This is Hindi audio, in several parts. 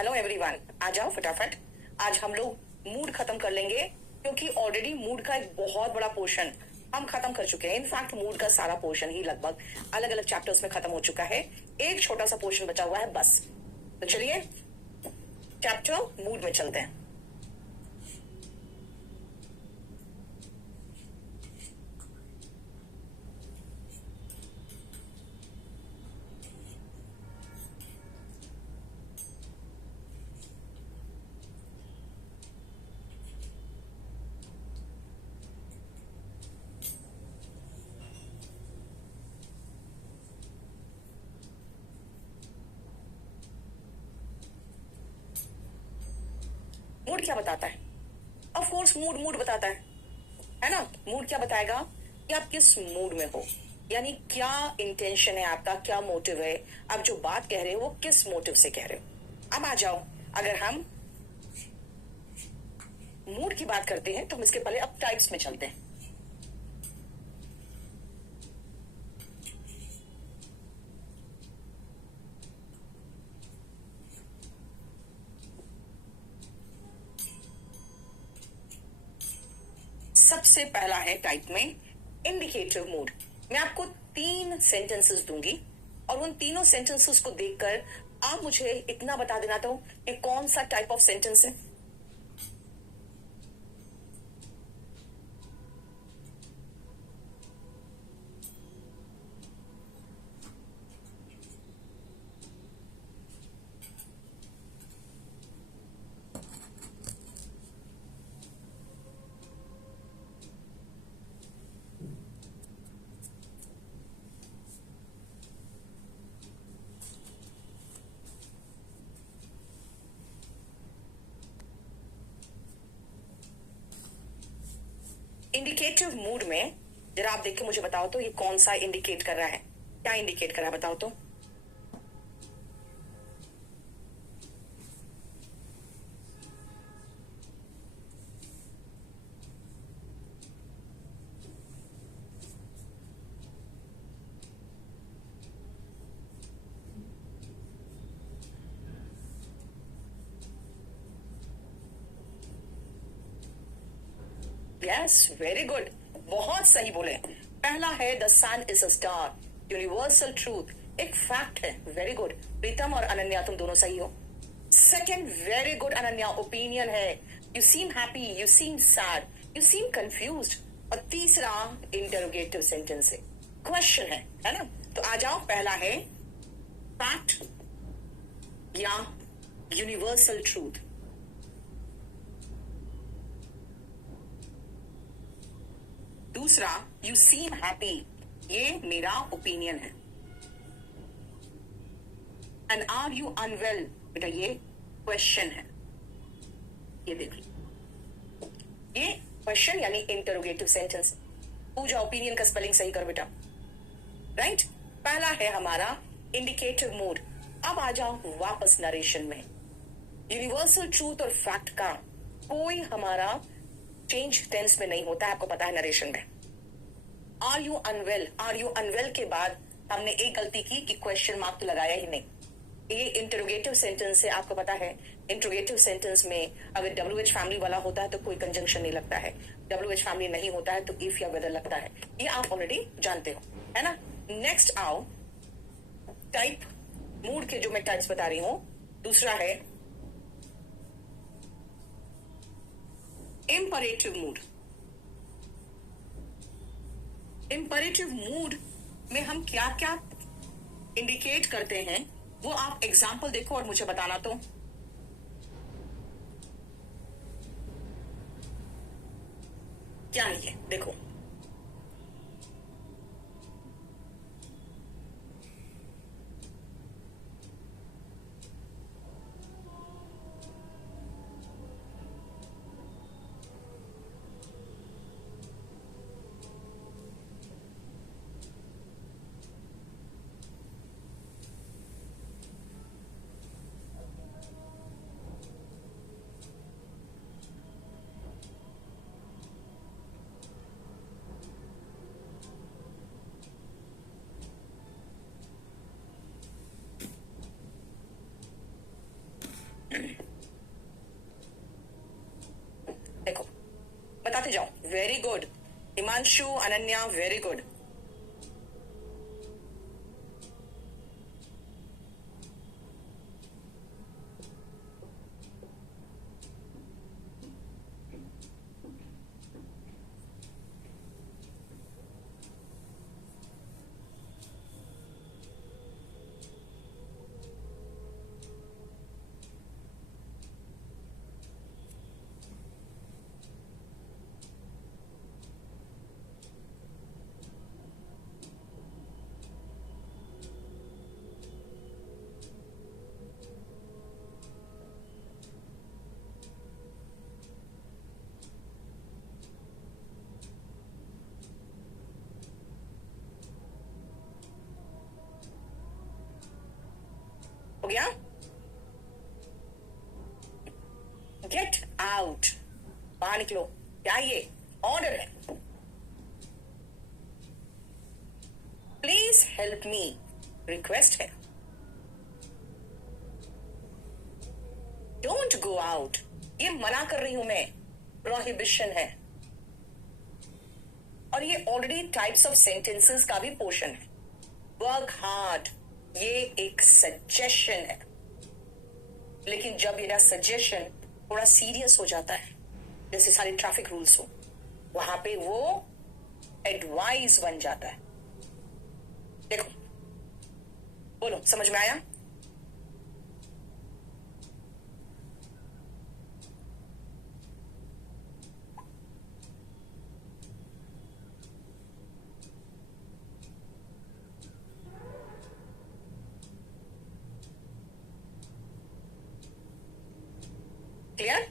हेलो एवरीवन, आ जाओ फटाफट। आज हम लोग मूड खत्म कर लेंगे क्योंकि ऑलरेडी मूड का एक बहुत बड़ा पोर्शन हम खत्म कर चुके हैं। इनफैक्ट मूड का सारा पोर्शन ही लगभग अलग अलग चैप्टर्स में खत्म हो चुका है। एक छोटा सा पोर्शन बचा हुआ है बस। तो चलिए चैप्टर मूड में चलते हैं। मूड क्या बताता है? ऑफ कोर्स मूड मूड बताता है ना। मूड क्या बताएगा कि आप किस मूड में हो, यानी क्या इंटेंशन है आपका, क्या मोटिव है, आप जो बात कह रहे हो वो किस मोटिव से कह रहे हो। अब आ जाओ, अगर हम मूड की बात करते हैं तो हम इसके पहले अब टाइप्स में चलते हैं। सबसे पहला है टाइप में इंडिकेटिव मूड। मैं आपको 3 सेंटेंसेस दूंगी और उन तीनों सेंटेंसेस को देखकर आप मुझे इतना बता देना तो ये कौन सा टाइप ऑफ सेंटेंस है। इंडिकेटिव मूड में जरा आप देख के मुझे बताओ तो ये कौन सा इंडिकेट कर रहा है, क्या इंडिकेट कर रहा है बताओ तो। यस, वेरी गुड, बहुत सही बोले। पहला है the sun is a star, universal truth, एक फैक्ट है। वेरी गुड प्रीतम और अनन्या, तुम दोनों सही हो। Second, very good Ananya, opinion है। You seem happy, you seem sad, you seem confused. और तीसरा इंटरोगेटिव सेंटेंस है, क्वेश्चन है ना। तो आ जाओ, पहला है फैक्ट या यूनिवर्सल ट्रूथ। दूसरा यू सीम हैप्पी, ये मेरा ओपिनियन है। एंड आर यू अनवेल, बेटा ये क्वेश्चन है। ये देख लो, ये क्वेश्चन यानी इंटरोगेटिव सेंटेंस। पूजा ओपिनियन का स्पेलिंग सही कर बेटा। राइट, पहला है हमारा इंडिकेटिव मूड। अब आ जाओ वापस नरेशन में। यूनिवर्सल ट्रूथ और फैक्ट का कोई हमारा चेंज टेंस में नहीं होता है, आपको पता है नरेशन में। Are you unwell, are you unwell के बाद हमने एक गलती की कि क्वेश्चन मार्क तो लगाया ही नहीं। ये इंटरोगेटिव सेंटेंस है, आपको पता है इंटरोगेटिव सेंटेंस में अगर WH फैमिली वाला होता है तो कोई कंजंक्शन नहीं लगता है, WH फैमिली नहीं होता है तो इफ या वेदर लगता है। ये आप ऑलरेडी जानते हो, है ना। नेक्स्ट आओ टाइप मूड के जो मैं टाइप्स बता रही हूं। दूसरा है इंपरेटिव मूड। इंपरेटिव मूड में हम क्या क्या इंडिकेट करते हैं वो आप एग्जाम्पल देखो और मुझे बताना तो। क्या नहीं है देखो, very good. Himanshu, Ananya, very good. हो गया. गेट आउट, बाहर निकलो. क्या ये ऑर्डर है? प्लीज हेल्प मी, रिक्वेस्ट है. डोंट गो आउट, ये मना कर रही हूं मैं, प्रोहिबिशन है. और ये ऑलरेडी टाइप्स ऑफ सेंटेंसेस का भी पोर्शन है. वर्क हार्ड, ये एक सजेशन है. लेकिन जब मेरा सजेशन थोड़ा सीरियस हो जाता है, जैसे सारे ट्रैफिक रूल्स हो, वहां पे वो एडवाइस बन जाता है. देखो, बोलो, समझ में आया? क्लियर?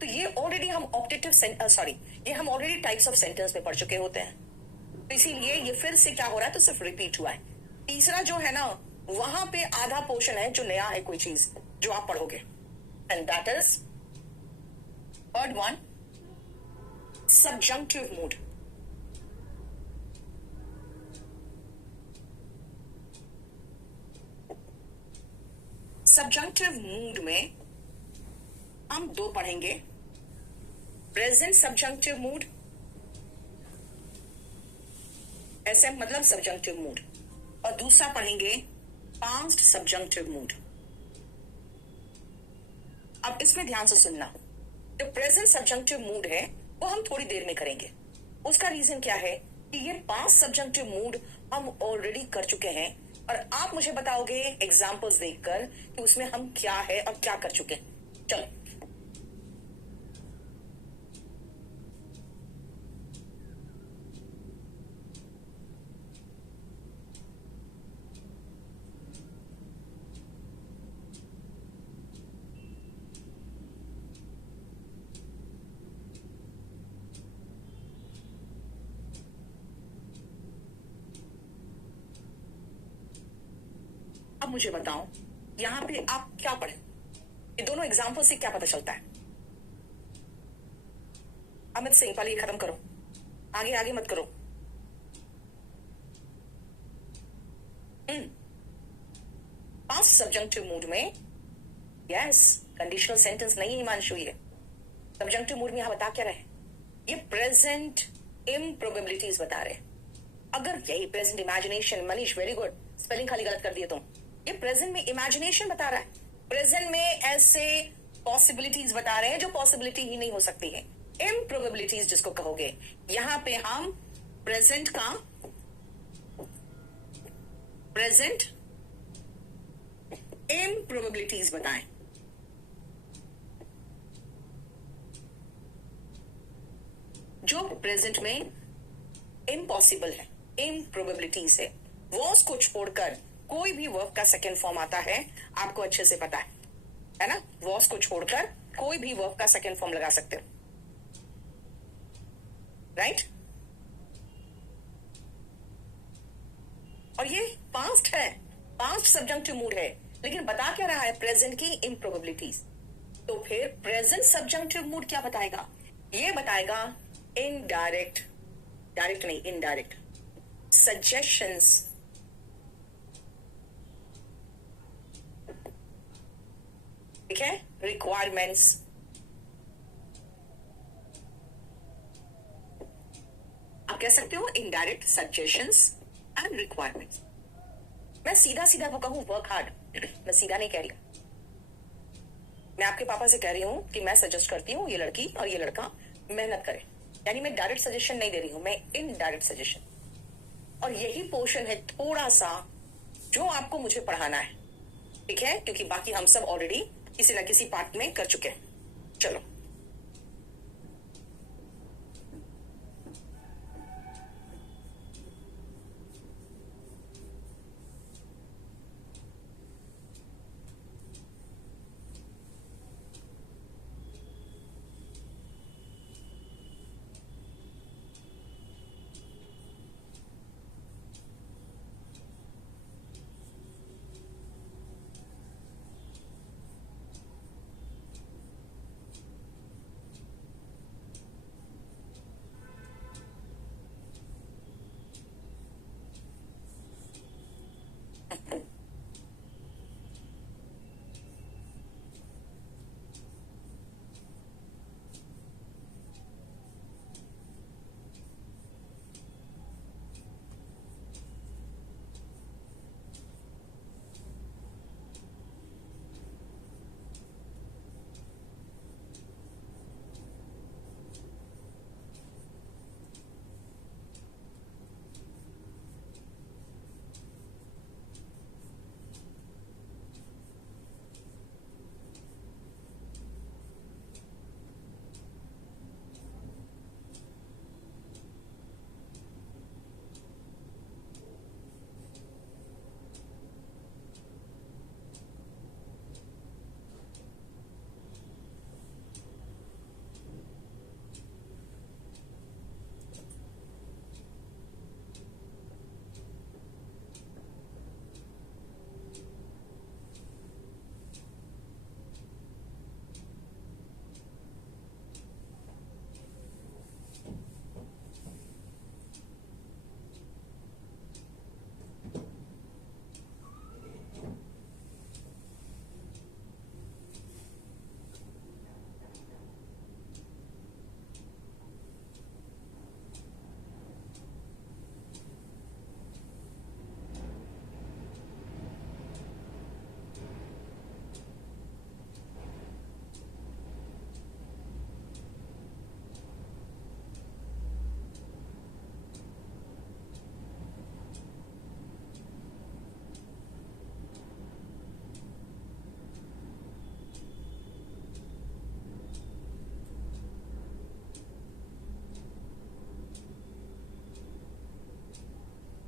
तो ये ऑलरेडी हम ऑप्टेटिव सॉरी, ये हम ऑलरेडी टाइप्स ऑफ सेंटेंस में पढ़ चुके होते हैं. तो इसीलिए ये फिर से क्या हो रहा है, तो सिर्फ रिपीट हुआ है. तीसरा जो है ना, वहां पे आधा पोर्शन है जो नया है, कोई चीज जो आप पढ़ोगे. And that is third one, subjunctive mood. Subjunctive mood में हम दो पढ़ेंगे. प्रेजेंट सबजंक्टिव मूड, ऐसे मतलब सबजंक्टिव मूड. और दूसरा पढ़ेंगे पास्ट सबजंक्टिव मूड. अब इसमें ध्यान से सुनना. जो प्रेजेंट सबजंक्टिव मूड है वो हम थोड़ी देर में करेंगे. उसका रीजन क्या है कि ये पास्ट सबजंक्टिव मूड हम ऑलरेडी कर चुके हैं, और आप मुझे बताओगे एग्जाम्पल्स देखकर कि उसमें हम क्या है और क्या कर चुके हैं. चलो, अब मुझे बताओ यहां पे आप क्या पढ़े. ये दोनों एग्जाम्पल से क्या पता चलता है? अमित सिंह, पहले ये खत्म करो, आगे आगे मत करो. पास्ट सबजंक्टिव मूड में यस, कंडीशनल सेंटेंस नहीं है हिमांशु. ये सबजंक्टिव मूड में यहां बता क्या रहे, ये प्रेजेंट इम्प्रोबेबिलिटीज बता रहे. अगर यही present imagination, Manish very good, spelling खाली गलत कर दिए तुम. ये प्रेजेंट में इमेजिनेशन बता रहा है. प्रेजेंट में ऐसे पॉसिबिलिटीज बता रहे हैं जो पॉसिबिलिटी ही नहीं हो सकती है. इम्प्रोबेबिलिटीज जिसको कहोगे, यहां पे हम प्रेजेंट का प्रेजेंट इम्प्रोबेबिलिटीज बताएं. जो प्रेजेंट में इम्पॉसिबल है, इम्प्रोबेबिलिटीज है, वो उसको छोड़कर कोई भी वर्ब का सेकेंड फॉर्म आता है, आपको अच्छे से पता है ना. वॉस को छोड़कर कोई भी वर्ब का सेकेंड फॉर्म लगा सकते हो, राइट? और ये पास्ट है, पास्ट सबजंक्टिव मूड है, लेकिन बता क्या रहा है, प्रेजेंट की इम्प्रोबेबिलिटीज. तो फिर प्रेजेंट सबजंक्टिव मूड क्या बताएगा? ये बताएगा इनडायरेक्ट, डायरेक्ट नहीं, इनडायरेक्ट सजेशंस, ठीक है, रिक्वायरमेंट्स, कह सकते हो इनडायरेक्ट सजेशंस एंड रिक्वायरमेंट्स। मैं सीधा सीधा वो कहूं वर्क हार्ड, मैं सीधा नहीं कह रही। मैं आपके पापा से कह रही हूं कि मैं सजेस्ट करती हूं ये लड़की और ये लड़का मेहनत करें, यानी मैं डायरेक्ट सजेशन नहीं दे रही हूं, मैं इनडायरेक्ट सजेशन। और यही पोर्शन है थोड़ा सा जो आपको मुझे पढ़ाना है, ठीक है, क्योंकि बाकी हम सब ऑलरेडी किसी ना किसी पार्ट में कर चुके हैं। चलो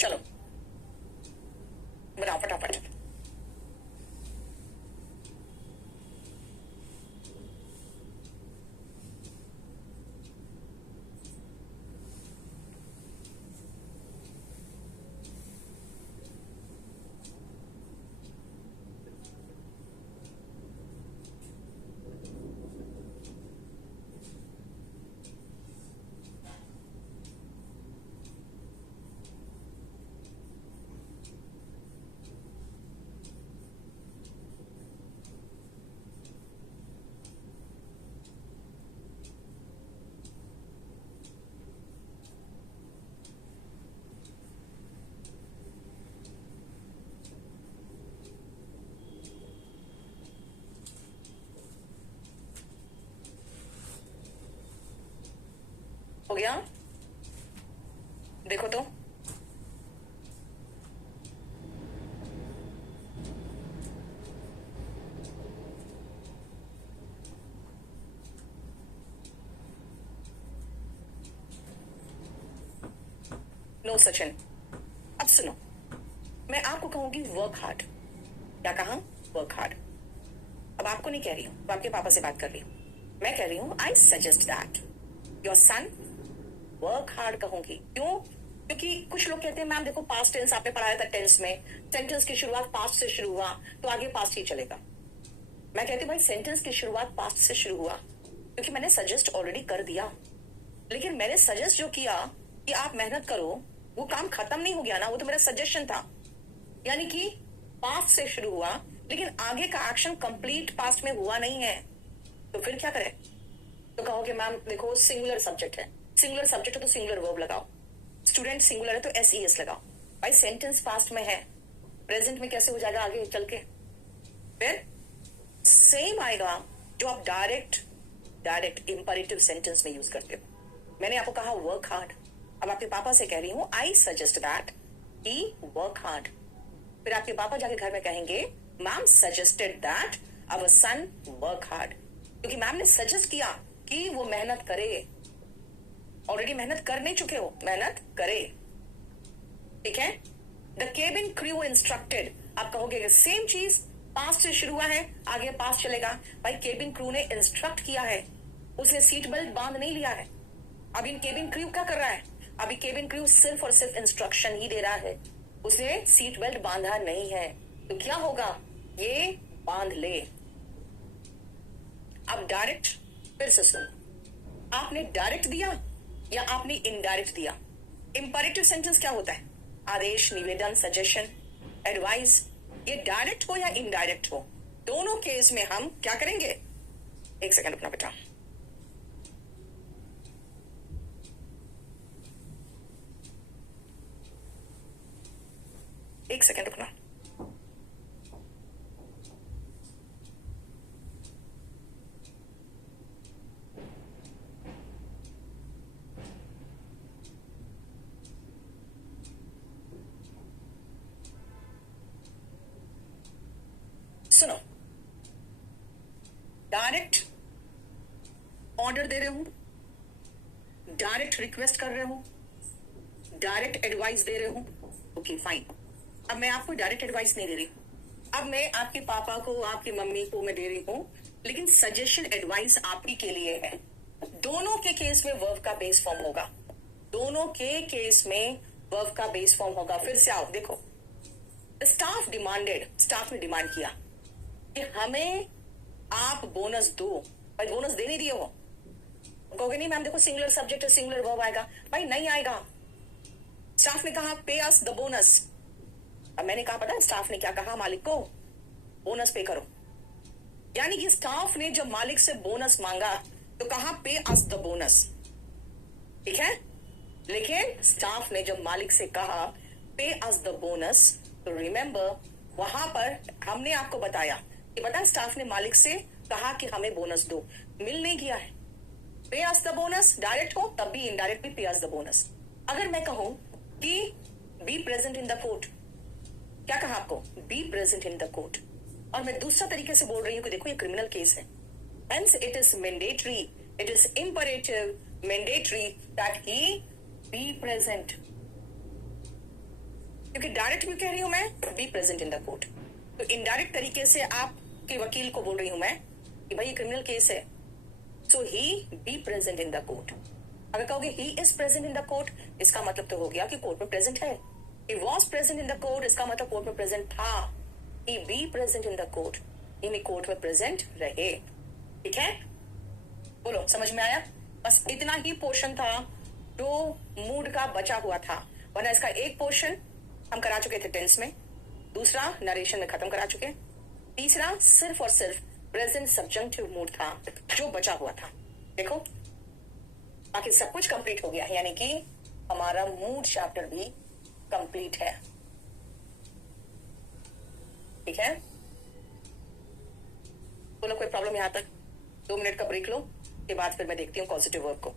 चलो बनाओ फटाफट। हो गया, देखो तो। नो सचिन, अब सुनो, मैं आपको कहूंगी वर्क हार्ड। क्या कहा? Work hard. अब आपको नहीं कह रही हूं, आपके पापा से बात कर रही हूं। मैं कह रही हूं I suggest that your son work hard. कहूंगी क्यों? क्योंकि कुछ लोग कहते हैं मैम देखो पास्ट टेंस आपने पढ़ाया था टेंस में, सेंटेंस की शुरुआत पास्ट से शुरू हुआ तो आगे पास्ट ही चलेगा। मैं कहती हूँ भाई सेंटेंस की शुरुआत पास्ट से शुरू हुआ क्योंकि मैंने सजेस्ट ऑलरेडी कर दिया, लेकिन मैंने सजेस्ट जो किया कि आप मेहनत करो, वो काम खत्म नहीं हो गया ना, वो तो मेरा सजेशन था। यानी कि पास्ट से शुरू हुआ लेकिन आगे का एक्शन कंप्लीट पास्ट में हुआ नहीं है, तो फिर क्या करें? तो कहोगे मैम देखो सिंगुलर सब्जेक्ट है, सिंगुलर सब्जेक्ट है तो सिंगुलर वर्ब लगाओ। स्टूडेंट सिंगुलर है तो SES लगाओ। भाई सेंटेंस पास्ट में है, प्रेजेंट में कैसे हो जाएगा आगे चल के? फिर सेम आएगा जो आप डायरेक्ट इंपरेटिव सेंटेंस में यूज करते हो। मैंने आपको कहा वर्क हार्ड, अब आपके पापा से कह रही हूं I suggest that he work hard. फिर आपके पापा जाके घर में कहेंगे ma'am suggested that our son work hard, क्योंकि मैम ने सजेस्ट किया कि वो मेहनत करे। ऑलरेडी मेहनत कर नहीं चुके हो, मेहनत करे। ठीक है। द केबिन क्रू इंस्ट्रक्टेड, आप कहोगे सेम चीज, पास्ट से शुरू हुआ है आगे पास्ट चलेगा। भाई केबिन क्रू ने इंस्ट्रक्ट किया है, उसने सीट बेल्ट बांध नहीं लिया है। अब इन केबिन क्रू क्या कर रहा है? अभी केबिन क्रू सिर्फ और सिर्फ इंस्ट्रक्शन ही दे रहा है, उसने सीट बेल्ट बांधा नहीं है। तो क्या होगा? ये बांध ले। अब डायरेक्ट फिर से सुनो, आपने डायरेक्ट दिया या आपने इनडायरेक्ट दिया? इंपरेटिव सेंटेंस क्या होता है? आदेश, निवेदन, सजेशन, एडवाइस। ये डायरेक्ट हो या इनडायरेक्ट हो, दोनों केस में हम क्या करेंगे? एक सेकंड अपना बेटा, एक सेकंड रुकना। सुनो, डायरेक्ट ऑर्डर दे रहे हूं, डायरेक्ट रिक्वेस्ट कर रहे हो, डायरेक्ट एडवाइस दे रहे हो। Okay fine. अब मैं आपको डायरेक्ट एडवाइस नहीं दे रही, अब मैं आपके पापा को, आपकी मम्मी को मैं दे रही हूं, लेकिन सजेशन एडवाइस आपही के लिए है। दोनों के केस में वर्ब का बेस फॉर्म होगा, दोनों के केस में वर्ब का बेस फॉर्म होगा। फिर से आओ देखो, स्टाफ डिमांडेड, स्टाफ ने डिमांड किया कि हमें आप बोनस दो। भाई बोनस दे नहीं दिए हो, कहोगे नहीं मैम देखो सिंगुलर सब्जेक्ट है, सिंगुलर वर्ब आएगा। भाई नहीं आएगा। स्टाफ ने कहा पे अस द बोनस। अब मैंने कहा पता है स्टाफ ने क्या कहा मालिक को? बोनस पे करो। यानी कि स्टाफ ने जब मालिक से बोनस मांगा तो कहा पे अस द बोनस। ठीक है। लेकिन स्टाफ ने जब मालिक से कहा पे अस द बोनस, तो रिमेंबर वहां पर हमने आपको बताया कि पता स्टाफ ने मालिक से कहा कि हमें बोनस दो, मिल नहीं किया है। पे अस द बोनस डायरेक्ट हो तब भी, इनडायरेक्ट भी पे अस द बोनस। अगर मैं कहूं कि B present in the court, क्या कहा आपको? B present in the court. और मैं दूसरा तरीके से बोल रही हूं कि देखो ये क्रिमिनल केस है, hence it is mandatory, it is imperative, mandatory that he be present. क्योंकि डायरेक्ट भी कह रही हूं मैं B present in the court, तो इनडायरेक्ट तरीके से आपके वकील को बोल रही हूं मैं कि भाई ये क्रिमिनल केस है, so he be present in the court. अगर कहोगे he is present in the court, इसका मतलब तो हो गया कि कोर्ट में प्रेजेंट है। He was present in the court, इसका मतलब कोर्ट में प्रेजेंट था। He be present in the court, यानी कोर्ट में प्रेजेंट रहे। ठीक है, बोलो समझ में आया? बस इतना ही पोर्शन था जो मूड का बचा हुआ था, वरना इसका एक पोर्शन हम करा चुके थे टेंस में, दूसरा नरेशन में खत्म करा चुके, तीसरा सिर्फ और सिर्फ प्रेजेंट सब्जेक्टिव मूड था जो बचा हुआ था। देखो बाकी सब कुछ कंप्लीट हो गया, यानी कि हमारा मूड चैप्टर भी कंप्लीट है। ठीक है, बोलो कोई प्रॉब्लम यहां तक? 2 मिनट का ब्रेक लो, के बाद फिर मैं देखती हूँ पॉजिटिव वर्ब को।